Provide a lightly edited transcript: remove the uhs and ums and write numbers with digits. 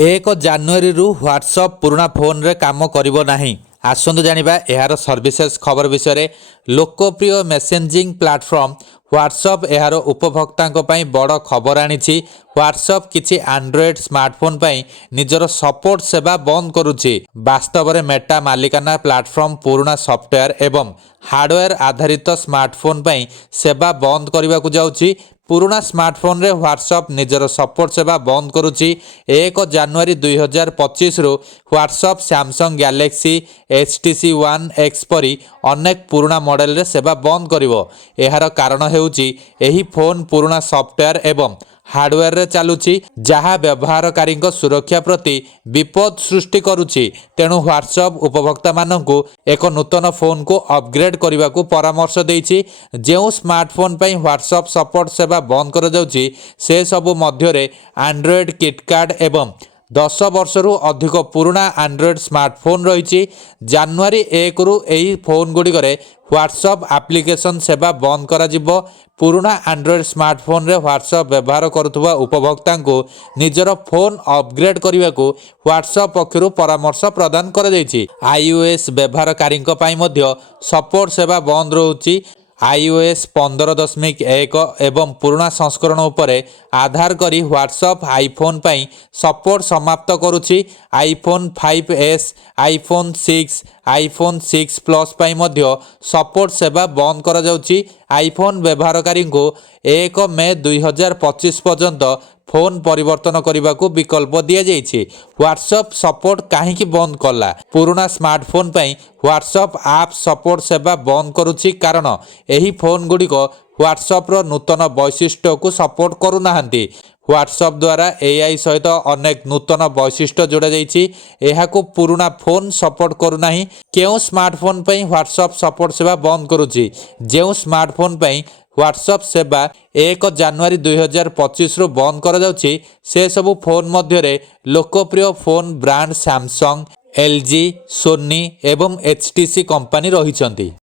ଏକ ଜାନୁଆରୀରୁ ହ୍ୱାଟ୍ସଆପ୍ ପୁରୁଣା ଫୋନ୍ରେ କାମ କରିବ ନାହିଁ। ଆସନ୍ତୁ ଜାଣିବା ଏହାର ସର୍ଭିସେସ୍ ଖବର ବିଷୟରେ। ଲୋକପ୍ରିୟ ମେସେଞ୍ଜିଂ ପ୍ଲାଟଫର୍ମ ହ୍ୱାଟ୍ସଆପ୍ ଏହାର ଉପଭୋକ୍ତାଙ୍କ ପାଇଁ ବଡ଼ ଖବର ଆଣିଛି। ହ୍ୱାଟ୍ସଆପ୍ କିଛି ଆଣ୍ଡ୍ରଏଡ୍ ସ୍ମାର୍ଟଫୋନ୍ ପାଇଁ ନିଜର ସପୋର୍ଟ ସେବା ବନ୍ଦ କରୁଛି। ବାସ୍ତବରେ ମେଟା ମାଲିକାନା ପ୍ଲାଟଫର୍ମ ପୁରୁଣା ସଫ୍ଟୱେର୍ ଏବଂ ହାର୍ଡୱେର୍ ଆଧାରିତ ସ୍ମାର୍ଟଫୋନ୍ ପାଇଁ ସେବା ବନ୍ଦ କରିବାକୁ ଯାଉଛି। ପୁରୁଣା ସ୍ମାର୍ଟଫୋନ୍ରେ ହ୍ୱାଟ୍ସଆପ୍ ନିଜର ସପୋର୍ଟ ସେବା ବନ୍ଦ କରୁଛି। 1 ଜାନୁଆରୀ 2025ରୁ WhatsApp Samsung Galaxy HTC One X ପରି ଅନେକ ପୁରୁଣା ମଡେଲରେ ସେବା ବନ୍ଦ କରିବ। ଏହାର କାରଣ ହେଉଛି ଏହି ଫୋନ୍ ପୁରୁଣା ସଫ୍ଟୱେର୍ ଏବଂ ହାର୍ଡୱେର୍ରେ ଚାଲୁଛି, ଯାହା ବ୍ୟବହାରକାରୀଙ୍କ ସୁରକ୍ଷା ପ୍ରତି ବିପଦ ସୃଷ୍ଟି କରୁଛି। ତେଣୁ ହ୍ୱାଟ୍ସଆପ୍ ଉପଭୋକ୍ତାମାନଙ୍କୁ ଏକ ନୂତନ ଫୋନ୍କୁ ଅପଗ୍ରେଡ୍ କରିବାକୁ ପରାମର୍ଶ ଦେଇଛି। ଯେଉଁ ସ୍ମାର୍ଟଫୋନ୍ ପାଇଁ ହ୍ୱାଟ୍ସଆପ୍ ସପୋର୍ଟ ସେବା ବନ୍ଦ କରାଯାଉଛି ସେସବୁ ମଧ୍ୟରେ ଆଣ୍ଡ୍ରଏଡ୍ କିଟକାଟ ଏବଂ 10 ବର୍ଷରୁ ଅଧିକ ପୁରୁଣା ଆଣ୍ଡ୍ରଏଡ୍ ସ୍ମାର୍ଟଫୋନ୍ ରହିଛି। ଜାନୁଆରୀ 1ରୁ ଏହି ଫୋନ୍ଗୁଡ଼ିକରେ ହ୍ୱାଟ୍ସଆପ୍ ଆପ୍ଲିକେସନ୍ ସେବା ବନ୍ଦ କରାଯିବ। ପୁରୁଣା ଆଣ୍ଡ୍ରଏଡ୍ ସ୍ମାର୍ଟଫୋନ୍ରେ ହ୍ୱାଟ୍ସଆପ୍ ବ୍ୟବହାର କରୁଥିବା ଉପଭୋକ୍ତାଙ୍କୁ ନିଜର ଫୋନ୍ ଅପଗ୍ରେଡ୍ କରିବାକୁ ହ୍ୱାଟ୍ସଆପ୍ ପକ୍ଷରୁ ପରାମର୍ଶ ପ୍ରଦାନ କରାଯାଇଛି। iOS ବ୍ୟବହାରକାରୀଙ୍କ ପାଇଁ ମଧ୍ୟ ସପୋର୍ଟ ସେବା ବନ୍ଦ ରହୁଛି। iOS 15.1 ଏବଂ ପୁରୁଣା ସଂସ୍କରଣ ଉପରେ ଆଧାର କରି ହ୍ୱାଟ୍ସଆପ୍ ଆଇଫୋନ୍ ପାଇଁ ସପୋର୍ଟ ସମାପ୍ତ କରୁଛି। iPhone 5s, iPhone 6, iPhone 6 Plus ପାଇଁ ମଧ୍ୟ ସପୋର୍ଟ ସେବା ବନ୍ଦ କରାଯାଉଛି। ଆଇଫୋନ୍ ବ୍ୟବହାରକାରୀଙ୍କୁ 1 ମେ 2025 ପର୍ଯ୍ୟନ୍ତ ଫୋନ୍ ପରିବର୍ତ୍ତନ କରିବାକୁ ବିକଳ୍ପ ଦିଆଯାଇଛି। ହ୍ୱାଟ୍ସଆପ୍ ସପୋର୍ଟ କାହିଁକି ବନ୍ଦ କଲା? ପୁରୁଣା ସ୍ମାର୍ଟଫୋନ୍ ପାଇଁ ହ୍ୱାଟ୍ସଆପ୍ ଆପ୍ ସପୋର୍ଟ ସେବା ବନ୍ଦ କରୁଛି କାରଣ ଏହି ଫୋନ୍ଗୁଡ଼ିକ ହ୍ୱାଟ୍ସଆପ୍ର ନୂତନ ବୈଶିଷ୍ଟ୍ୟକୁ ସପୋର୍ଟ କରୁନାହାନ୍ତି। ହ୍ୱାଟ୍ସଆପ୍ ଦ୍ୱାରା AI ସହିତ ଅନେକ ନୂତନ ବୈଶିଷ୍ଟ୍ୟ ଯୋଡ଼ାଯାଇଛି। ଏହାକୁ ପୁରୁଣା ଫୋନ୍ ସପୋର୍ଟ କରୁନାହିଁ। କେଉଁ ସ୍ମାର୍ଟଫୋନ୍ ପାଇଁ ହ୍ୱାଟ୍ସଆପ୍ ସପୋର୍ଟ ସେବା ବନ୍ଦ କରୁଛି? ଯେଉଁ ସ୍ମାର୍ଟଫୋନ୍ ପାଇଁ ହ୍ୱାଟ୍ସଆପ୍ ସେବା 1 ଜାନୁଆରୀ 2025ରୁ ବନ୍ଦ କରାଯାଉଛି ସେସବୁ ଫୋନ୍ ମଧ୍ୟରେ ଲୋକପ୍ରିୟ phone brand Samsung, LG, Sony ଏବଂ HTC କମ୍ପାନୀ ରହିଛନ୍ତି।